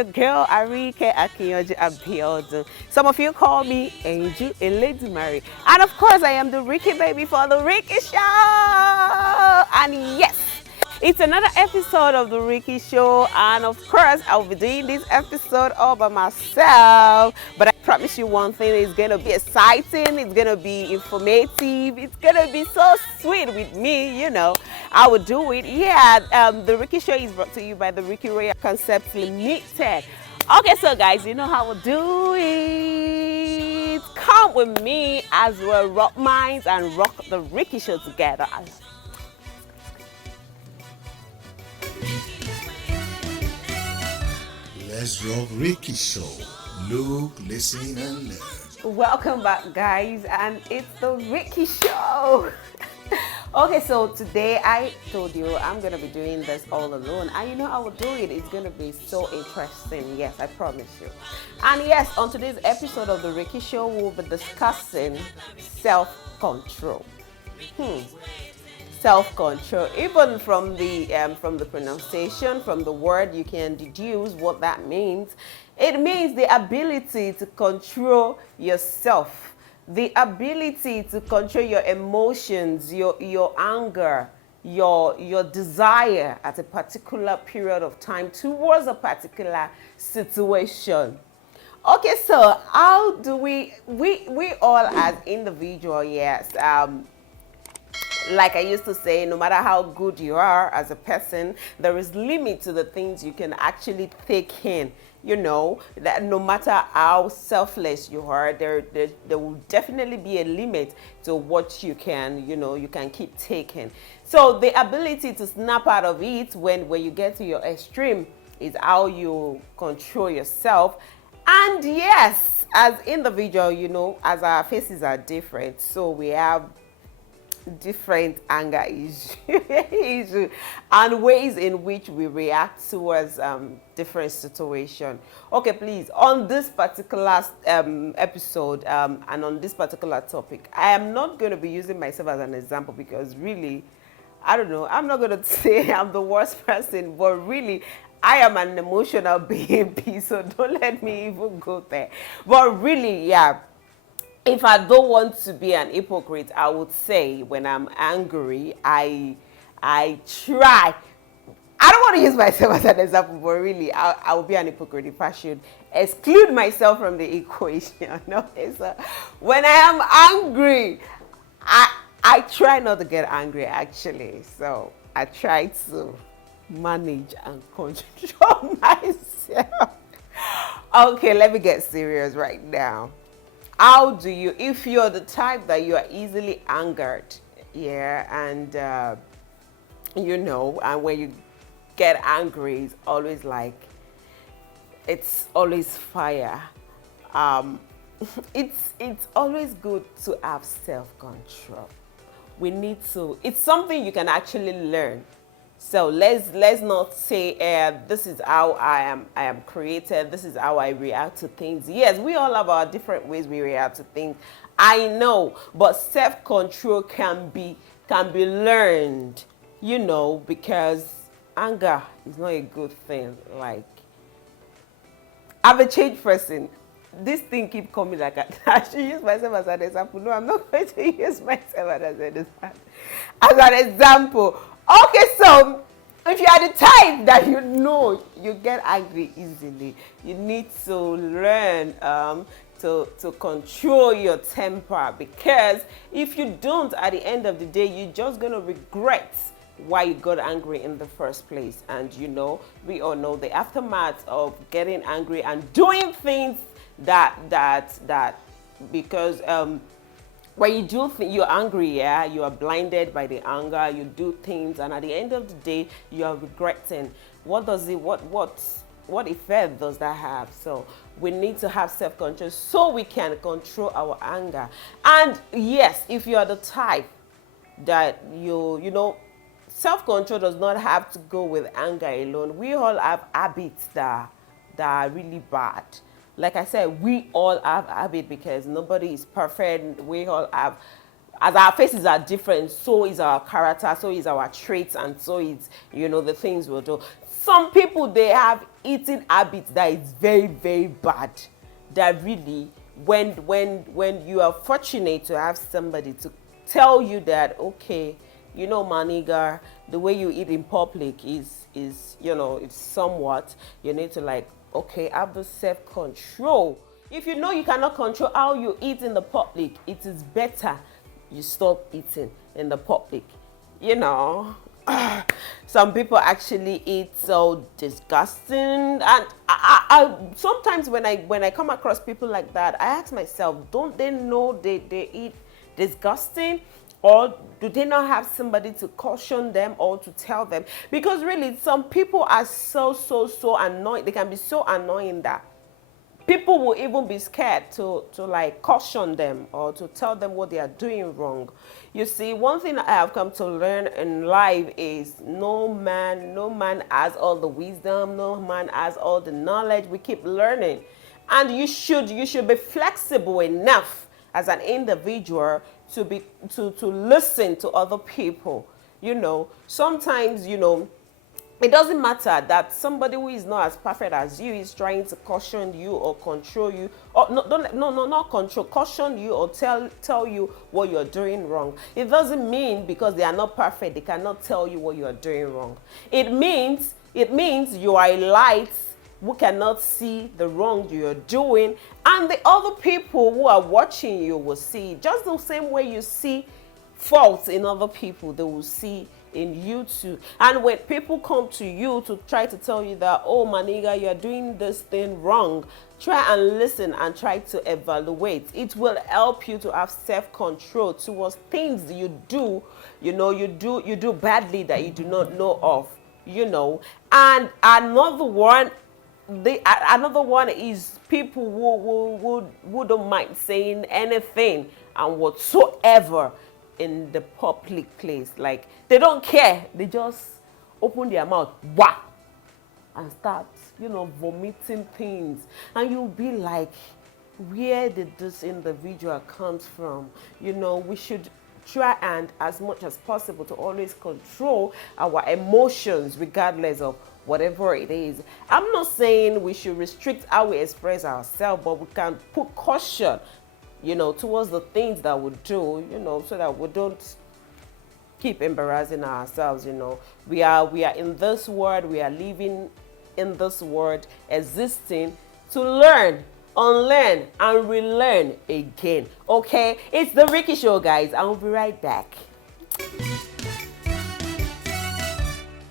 your girl, Arike, Akinyanju, Abiodun. Some of you call me Angel, a lady Mary. And of course, I am the Rikkie baby for the Rikkie Show. And yes, it's another episode of the Rikkie Show. And of course, I'll be doing this episode all by myself. But I promise you one thing, it's going to be exciting. It's going to be informative. It's going to be so sweet with me, I will do it. Yeah, the Rikkie Show is brought to you by the Rikkie Royal Concepts Limited. Okay, so guys, you know how we'll do it. Come with me as we rock minds and rock the Rikkie Show together. Let's rock Rikkie Show. Look, listen, and learn. Welcome back, guys, and it's the Rikkie Show. Okay, so today I told you I'm gonna be doing this all alone, and you know I will do it. It's gonna be so interesting. Yes, I promise you. And yes, on today's episode of the Rikkie Show, we'll be discussing self-control. Self-control. Even from the pronunciation, from the word, you can deduce what that means. It means the ability to control yourself. The ability to control your emotions, your anger, your desire at a particular period of time towards a particular situation. Okay, so how do we all as individuals, yes, like I used to say, no matter how good you are as a person, there is limit to the things you can actually take in. That no matter how selfless you are, there will definitely be a limit to what you can, you can keep taking. So the ability to snap out of it when you get to your extreme is how you control yourself. And yes, as individual, as our faces are different, so we have different anger issues and ways in which we react towards different situations. Okay, please, on this particular episode and on this particular topic, I am not going to be using myself as an example because really, I don't know, I'm not going to say I'm the worst person, but really, I am an emotional being, so don't let me even go there. But really, yeah, if I don't want to be an hypocrite, I would say when I'm angry, I try. I don't want to use myself as an example, but really, I would be an hypocrite if I should exclude myself from the equation. Okay, so when I am angry, I try not to get angry, actually. So I try to manage and control myself. Okay, let me get serious right now. How do you, if you're the type that you are easily angered, yeah, and and when you get angry, it's always it's always fire. It's always good to have self-control. We need to. It's something you can actually learn. So let's not say this is how I am created. This is how I react to things. Yes, we all have our different ways we react to things. I know, but self-control can be learned. Because anger is not a good thing. Like, I'm a changed person. This thing keep coming I should use myself as an example. No, I'm not going to use myself as an example. Okay, so if you are the type that you get angry easily, you need to learn to control your temper, because if you don't, at the end of the day, you're just going to regret why you got angry in the first place. And we all know the aftermath of getting angry and doing things that because when you do you're angry, yeah, you are blinded by the anger, you do things, and at the end of the day, you are regretting. What effect does that have? So we need to have self-control so we can control our anger. And yes, if you are the type that self-control does not have to go with anger alone. We all have habits that are really bad. Like I said, we all have habits because nobody is perfect. We all have, as our faces are different, so is our character, so is our traits, and so is, the things we'll do. Some people, they have eating habits that is very, very bad. That really, when you are fortunate to have somebody to tell you that, okay, you know, maniga, the way you eat in public is you know, it's somewhat, you need to like, okay, have the self-control. If you know you cannot control how you eat in the public, it is better you stop eating in the public. You know, some people actually eat so disgusting, and I sometimes when I come across people like that, I ask myself, don't they know they eat disgusting? Or do they not have somebody to caution them or to tell them? Because really, some people are so annoying. They can be so annoying that people will even be scared to like caution them or to tell them what they are doing wrong. You see, one thing I have come to learn in life is no man has all the wisdom, no man has all the knowledge. We keep learning. And you should be flexible enough as an individual to be to listen to other people. You know, sometimes, you know, it doesn't matter that somebody who is not as perfect as you is trying to caution you or control you, or not control, caution you or tell you what you're doing wrong. It doesn't mean because they are not perfect they cannot tell you what you are doing wrong. It means you are a light who cannot see the wrong you're doing, and the other people who are watching you will see just the same way you see faults in other people, they will see in you too. And when people come to you to try to tell you that, oh maniga, you're doing this thing wrong, try and listen and try to evaluate. It will help you to have self-control towards things you do, you know, you do badly that you do not know of, you know. And another one is people who don't mind saying anything and whatsoever in the public place. Like, they don't care. They just open their mouth, wah, and start, you know, vomiting things. And you'll be like, where did this individual comes from? You know, we should try and, as much as possible, to always control our emotions regardless of whatever it is. I'm not saying we should restrict how we express ourselves, but we can put caution, you know, towards the things that we do, you know, so that we don't keep embarrassing ourselves. You know, we are in this world, we are living in this world, existing to learn, unlearn, and relearn again. Okay, it's the Rikkie Show, guys. I'll be right back.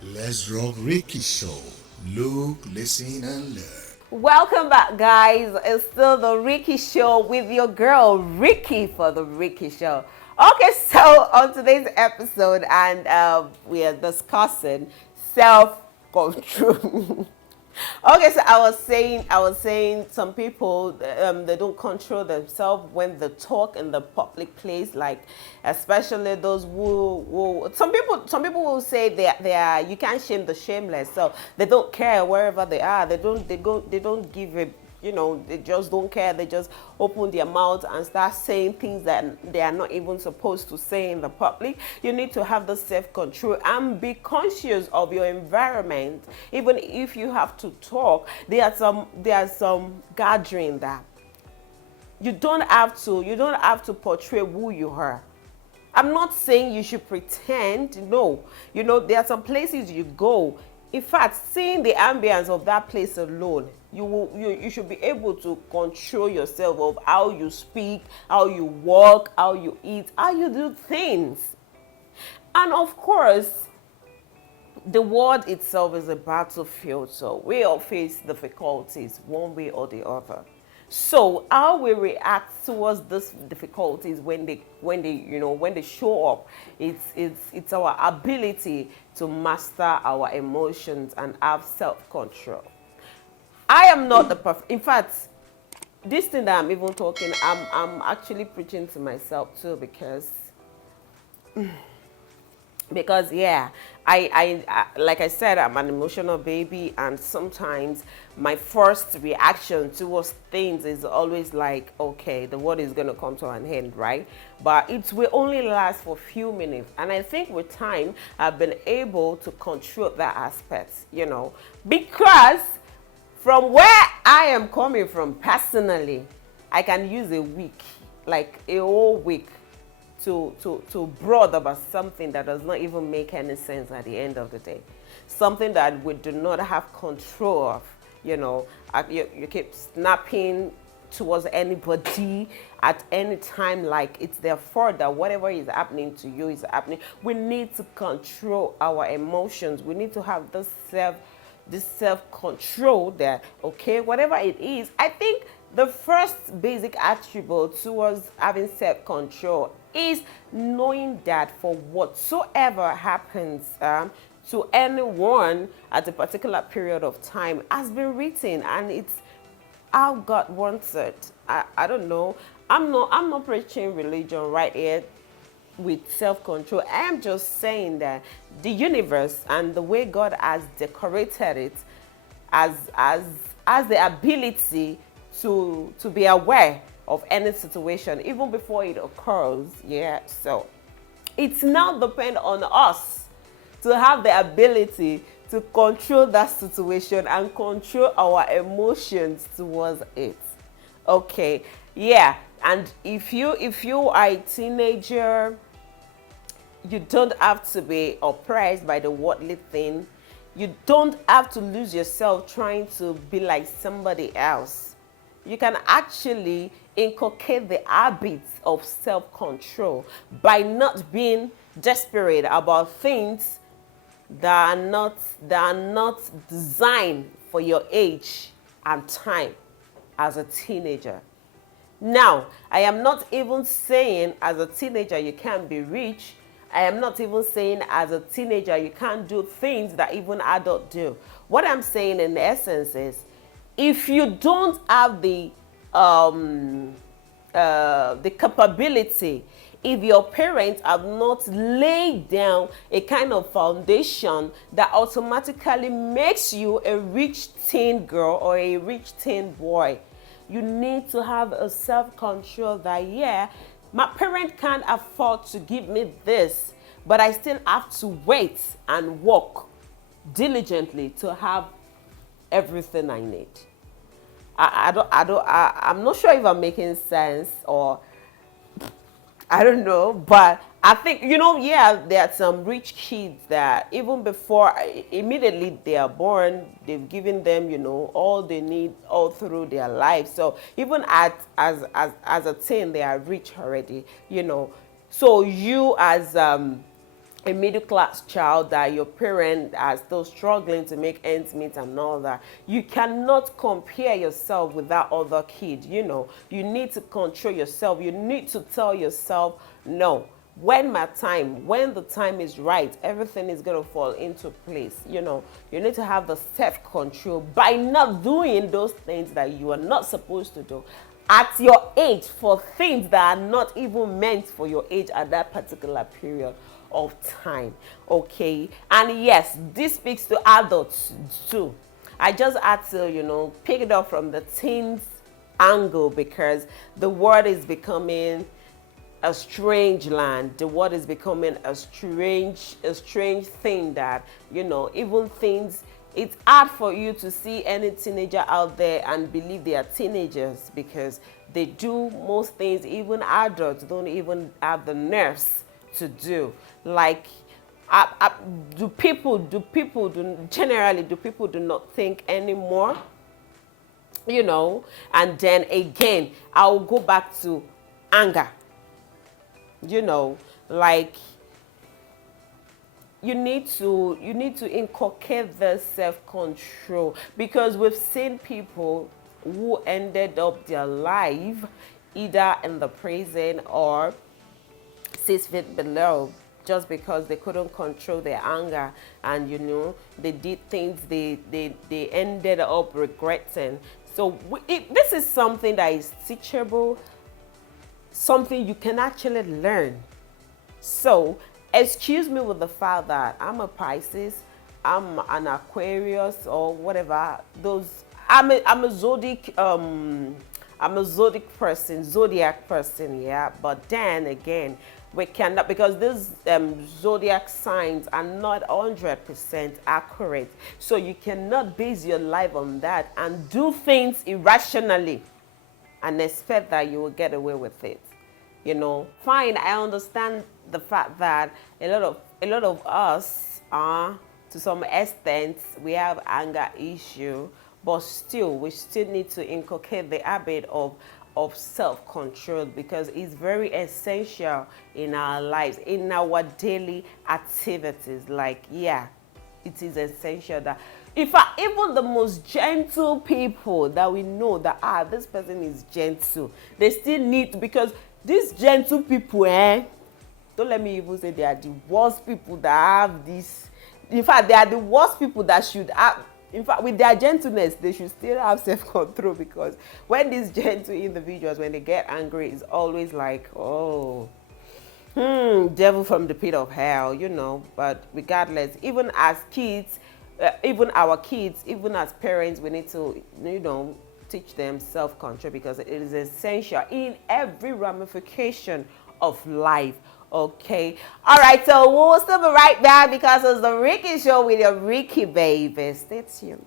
Let's rock Rikkie Show. Look, listen, and learn. Welcome back, guys. It's still the Rikkie Show with your girl Rikkie for the Rikkie Show. Okay, so on today's episode, and we are discussing self-control. Okay, so I was saying some people, they don't control themselves when they talk in the public place, like especially those who some people will say they are, you can't shame the shameless, so they don't care wherever they are. They don't give a, you know, they just don't care. They just open their mouths and start saying things that they are not even supposed to say in the public. You need to have the self-control and be conscious of your environment. Even if you have to talk, there are some gathering that you don't have to portray who you are. I'm not saying you should pretend. No, you know, there are some places you go. In fact, seeing the ambience of that place alone, you should be able to control yourself of how you speak, how you walk, how you eat, how you do things. And of course, the world itself is a battlefield, so we all face difficulties one way or the other. So how we react towards these difficulties when they show up, it's our ability to master our emotions and have self-control. I am not the perfect. In fact, this thing that I'm even talking, I'm actually preaching to myself too, because Because yeah, I like I said, I'm an emotional baby, and sometimes my first reaction towards things is always like, okay, the world is going to come to an end, right? But it will only last for a few minutes, and I think with time I've been able to control that aspect, because from where I am coming from personally, I can use a week, like a whole week, to brood about something that does not even make any sense at the end of the day. Something that we do not have control of. You keep snapping towards anybody at any time, like it's their fault that whatever is happening to you is happening. We need to control our emotions. We need to have this self-control that, okay, whatever it is, I think the first basic attribute towards having self-control is knowing that for whatsoever happens to anyone at a particular period of time has been written, and it's how God wants it. I don't know. I'm not preaching religion right here with self-control. I am just saying that the universe and the way God has decorated it as the ability to be aware of any situation even before it occurs. Yeah, so it's now depend on us to have the ability to control that situation and control our emotions towards it. Okay, yeah. And if you are a teenager, you don't have to be oppressed by the worldly thing. You don't have to lose yourself trying to be like somebody else. You can actually inculcate the habits of self-control by not being desperate about things that are not designed for your age and time as a teenager. Now, I am not even saying as a teenager you can't be rich. I am not even saying as a teenager you can't do things that even adults do. What I'm saying in essence is, if you don't have the capability, if your parents have not laid down a kind of foundation that automatically makes you a rich teen girl or a rich teen boy, you need to have a self-control that, yeah, my parent can't afford to give me this, but I still have to wait and work diligently to have everything I need. I'm not sure if I'm making sense, or I don't know, but I think, yeah, there are some rich kids that even before, immediately they are born, they've given them, all they need all through their life. So even as a teen, they are rich already, So you as a middle class child that your parents are still struggling to make ends meet and all that, you cannot compare yourself with that other kid. You need to control yourself. You need to tell yourself, no, when the time is right, everything is going to fall into place. You need to have the self-control by not doing those things that you are not supposed to do at your age, for things that are not even meant for your age at that particular period of time. Okay, and yes, this speaks to adults too. I just had to pick it up from the teens angle, because the world is becoming a strange land. The world is becoming a strange thing that, even things, it's hard for you to see any teenager out there and believe they are teenagers, because they do most things even adults don't even have the nerves to do. Like, do people do not think anymore? And then again, I'll go back to anger. Like, you need to inculcate the self-control, because we've seen people who ended up their life either in the prison or 6 feet below, just because they couldn't control their anger, and they did things they ended up regretting. So this is something that is teachable, something you can actually learn. So excuse me with the fact that I'm a Pisces, I'm an Aquarius or whatever. I'm a zodiac person, yeah. But then again, we cannot, because these zodiac signs are not 100% accurate. So you cannot base your life on that and do things irrationally and expect that you will get away with it. You know, fine, I understand the fact that a lot of us are, to some extent, we have anger issue, but still we still need to inculcate the habit of self-control, because it's very essential in our lives, in our daily activities. Like, yeah, it is essential that in fact, even the most gentle people that we know that this person is gentle, they still need to, because these gentle people, don't let me even say they are the worst people that have this. In fact, they are the worst people that should have. In fact, with their gentleness, they should still have self-control, because when these gentle individuals, when they get angry, it's always like, oh, devil from the pit of hell, you know. But regardless, even as kids, even our kids, even as parents, we need to, you know, teach them self-control, because it is essential in every ramification of life. Okay, all right, so we'll still be right back, because it's the Rikkie Show with your Rikkie baby. Stay tuned.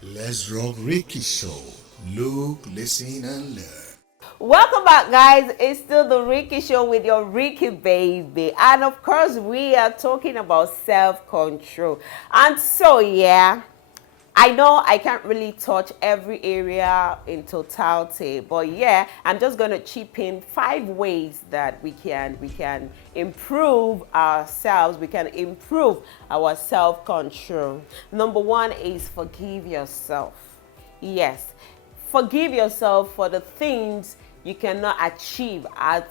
Let's Rock Rikkie Show. Look, listen, and learn. Welcome back, guys. It's still the Rikkie Show with your Rikkie baby. And of course, we are talking about self-control. And so, yeah, I know I can't really touch every area in totality, but yeah, I'm just going to chip in 5 ways that we can improve ourselves, we can improve our self-control. Number 1 is forgive yourself. Yes, forgive yourself for the things you cannot achieve as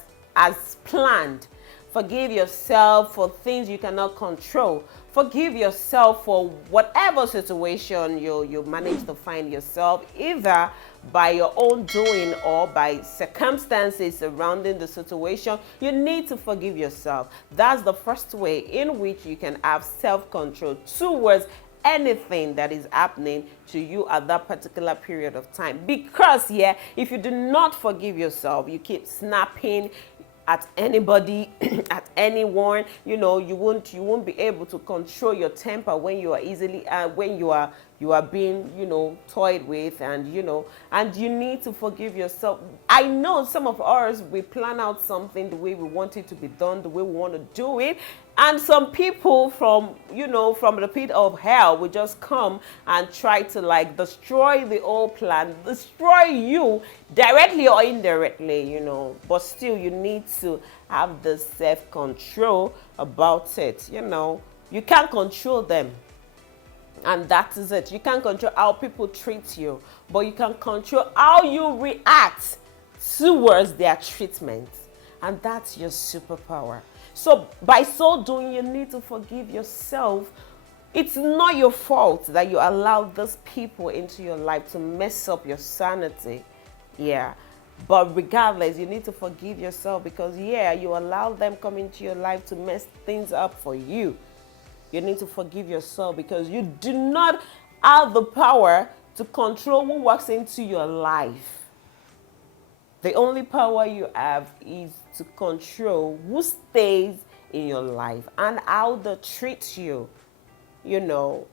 planned. Forgive yourself for things you cannot control. Forgive yourself for whatever situation you manage to find yourself, either by your own doing or by circumstances surrounding the situation. You need to forgive yourself. That's the first way in which you can have self-control towards anything that is happening to you at that particular period of time. Because, yeah, if you do not forgive yourself, you keep snapping at anybody, at anyone, you know, you won't be able to control your temper when you are easily, when you are being, you know, toyed with, and you know, and you need to forgive yourself. I know some of us, we plan out something the way we want it to be done, the way we want to do it, and some people from, you know, from the pit of hell will just come and try to like destroy the whole plan, destroy you directly or indirectly, you know. But still, you need to have the self-control about it. You know, you can't control them, and that is it. You can't control how people treat you, but you can control how you react towards their treatment, and that's your superpower. So by so doing, you need to forgive yourself. It's not your fault that you allowed those people into your life to mess up your sanity. Yeah. But regardless, you need to forgive yourself, because, yeah, you allowed them come into your life to mess things up for you. You need to forgive yourself, because you do not have the power to control who walks into your life. The only power you have is to control who stays in your life and how they treat you. You know,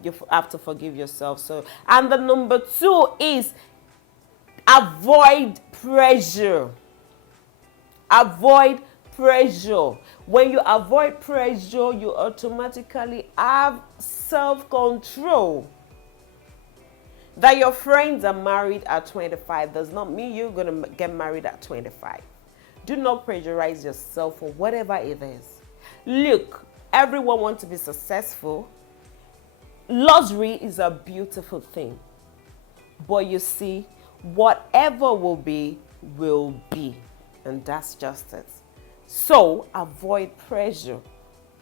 you have to forgive yourself. So, and the number 2 is avoid pressure. Avoid pressure. When you avoid pressure, you automatically have self-control. That your friends are married at 25 does not mean you're going to get married at 25. Do not pressurize yourself for whatever it is. Look, everyone wants to be successful. Luxury is a beautiful thing. But you see, whatever will be, and that's just it. So avoid pressure.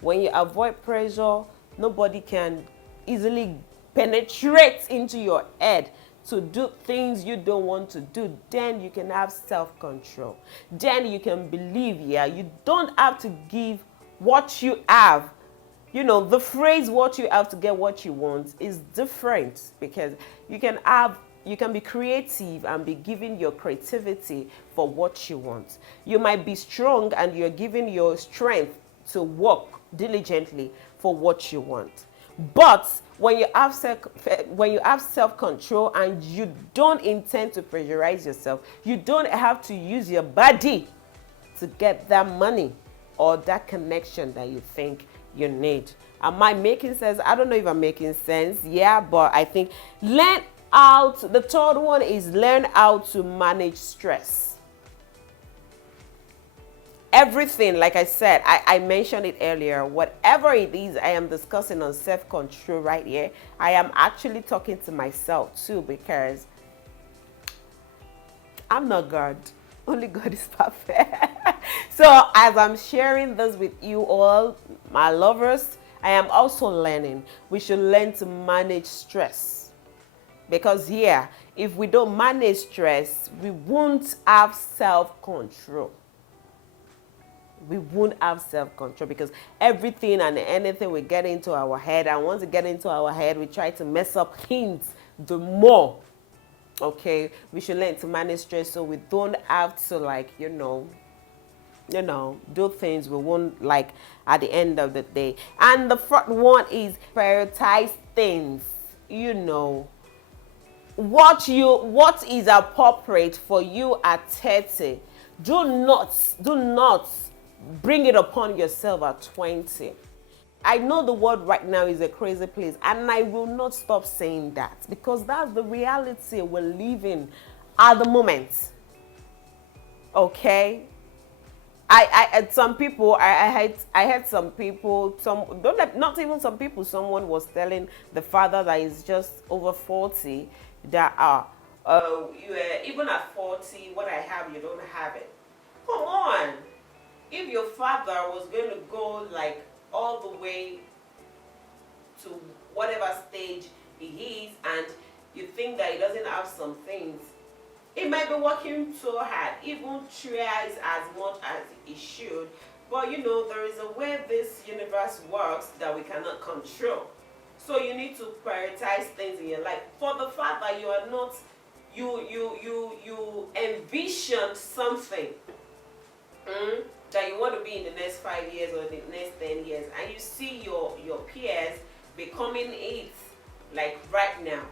When you avoid pressure, nobody can easily penetrate into your head to do things you don't want to do, then you can have self-control. Then you can believe, yeah, you don't have to give what you have. You know, the phrase what you have to get what you want is different, because you can be creative and be giving your creativity for what you want. You might be strong and you're giving your strength to work diligently for what you want. But when you have self-control and you don't intend to pressurize yourself, you don't have to use your body to get that money or that connection that you think you need. Am I making sense? I don't know if I'm making sense. Yeah, but I think the third one is learn how to manage stress. Everything, like I said, I mentioned it earlier, whatever it is I am discussing on self-control right here, I am actually talking to myself too, because I'm not God. Only God is perfect. So as I'm sharing this with you all, my lovers, I am also learning. We should learn to manage stress. Because yeah, if we don't manage stress, we won't have self-control. We won't have self-control, because everything and anything we get into our head, and once we get into our head, we try to mess up things the more. Okay, we should learn to manage stress so we don't have to, like, do things we won't like at the end of the day. And the fourth one is prioritize things. What is appropriate for you at 30. Do not bring it upon yourself at 20. I know the world right now is a crazy place, and I will not stop saying that, because that's the reality we're living at the moment. Okay? I had some people, I had some people, not even some people, someone was telling the father that is just over 40 that even at 40, what I have, you don't have it. Come on. If your father was going to go like all the way to whatever stage he is, and you think that he doesn't have some things, he might be working so hard, even tries as much as he should, but there is a way this universe works that we cannot control. So you need to prioritize things in your life. For the fact that you are not, you envision something that you want to be in the next 5 years or the next 10 years, and you see your peers becoming it like right now,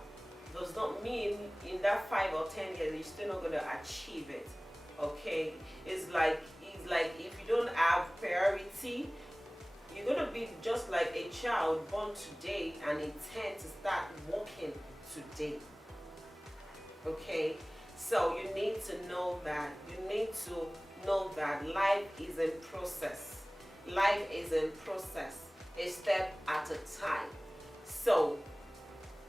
does not mean in that 5 or 10 years you're still not going to achieve it. Okay, it's like if you don't have priority, you're going to be just like a child born today and intend to start walking today. Okay, so you need to know that life is in process. Life is in process, a step at a time. So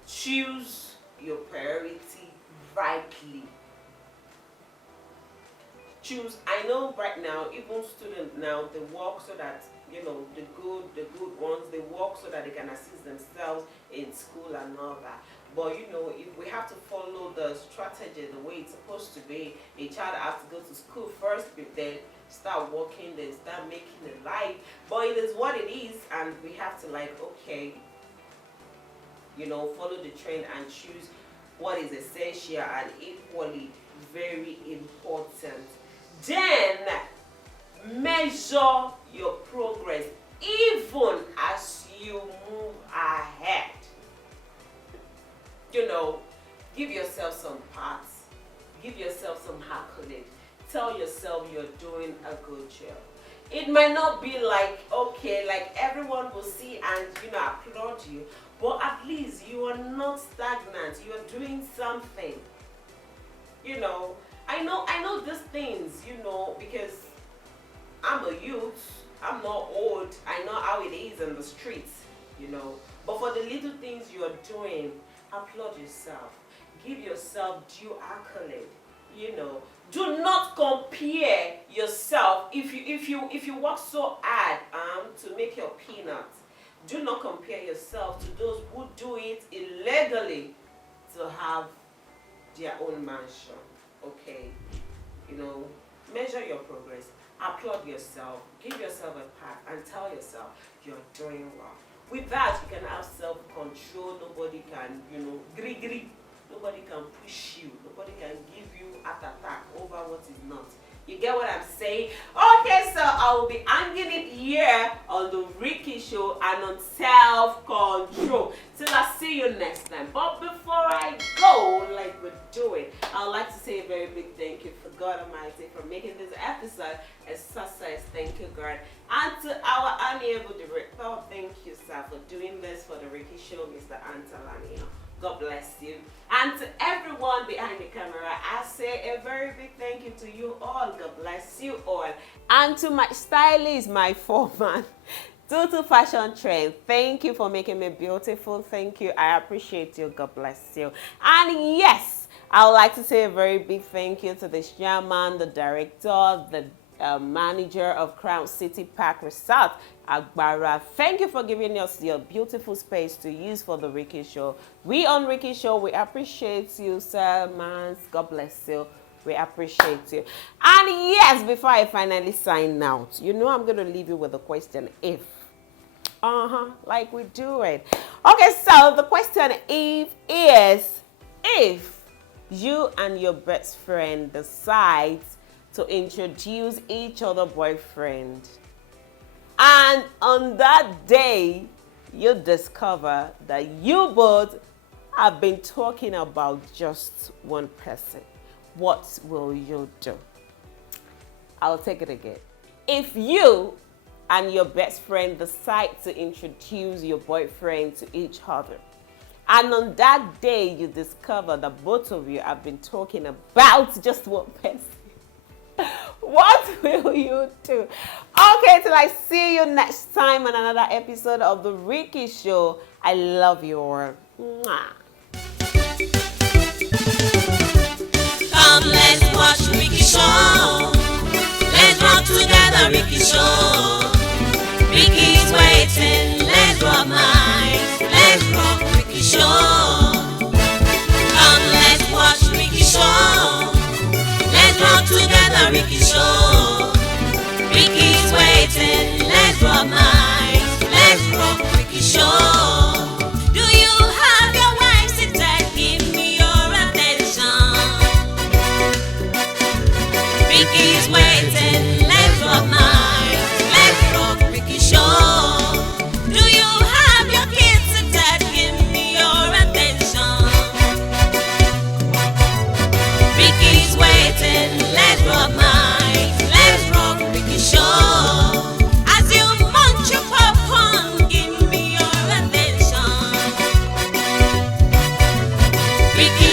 choose your priority rightly. I know right now, even students now, they work so that the good ones, they work so that they can assist themselves in school and all that. But if we have to follow the strategy the way it's supposed to be, a child has to go to school first, then start working, then start making a life. But it is what it is, and we have to follow the trend and choose what is essential and equally very important. Then measure your progress even as you move ahead. Give yourself some pats, give yourself some accolade. Tell yourself you're doing a good job. It might not be like everyone will see and applaud you, but at least you are not stagnant. You are doing something. I know these things, because I'm a youth. I'm not old. I know how it is in the streets, But for the little things you are doing, applaud yourself. Give yourself due accolade. Do not compare yourself. If you work so hard to make your peanuts, do not compare yourself to those who do it illegally to have their own mansion. Okay, you know, measure your progress, applaud yourself, give yourself a pat, and tell yourself you're doing well. With that, you can have self-control. Nobody can, you know, gree. Nobody can push you. Nobody can give you heart attack over what is not. You get what I'm saying? Okay, so I will be hanging it here on the Rikkie Show and on self-control. Till I see you next time. But before I go, like we're doing, I would like to say a very big thank you for God Almighty for making this episode a success. Thank you, God. And to our amiable director, thank you, sir, for doing this for the Rikkie Show, Mr. Antalania. God bless you. And to everyone behind the camera, I say a very big thank you to you all. God bless you all. And to my stylist, my foreman, Tutu Fashion Trend, thank you for making me beautiful. Thank you. I appreciate you. God bless you. And yes, I would like to say a very big thank you to the chairman, the director, the manager of Crown City Park Resort, Agbara. Thank you for giving us your beautiful space to use for the Rikkie Show. We on Rikkie Show, we appreciate you, sir, man. God bless you. We appreciate you. And yes, before I finally sign out, you know I'm going to leave you with a question if. Like we do it. Okay, so the question is if you and your best friend decide to introduce each other boyfriend, and on that day you discover that you both have been talking about just one person, what will you do? I'll take it again. If you and your best friend decide to introduce your boyfriend to each other, and on that day you discover that both of you have been talking about just one person, what will you do? Okay, till I see you next time on another episode of the Rikkie Show. I love you all. Mwah. Come, let's watch Rikkie Show. Let's rock together, Rikkie Show. Rikkie's waiting. Let's rock minds. Let's rock Rikkie Show. Come, let's watch Rikkie Show. Let's rock together, Rikkie Show. Rikkie's waiting. Let's rock minds. Let's rock Rikkie Show. Do you have your wife seated? Give me your attention. Rikkie's waiting. Let's rock minds. Let's rock Rikkie Show. Do you have your kids seated? Give me your attention. Rikkie's waiting. Let's rock minds. Let's rock Rikkie Show. As you munch your popcorn, give me your attention. Rikkie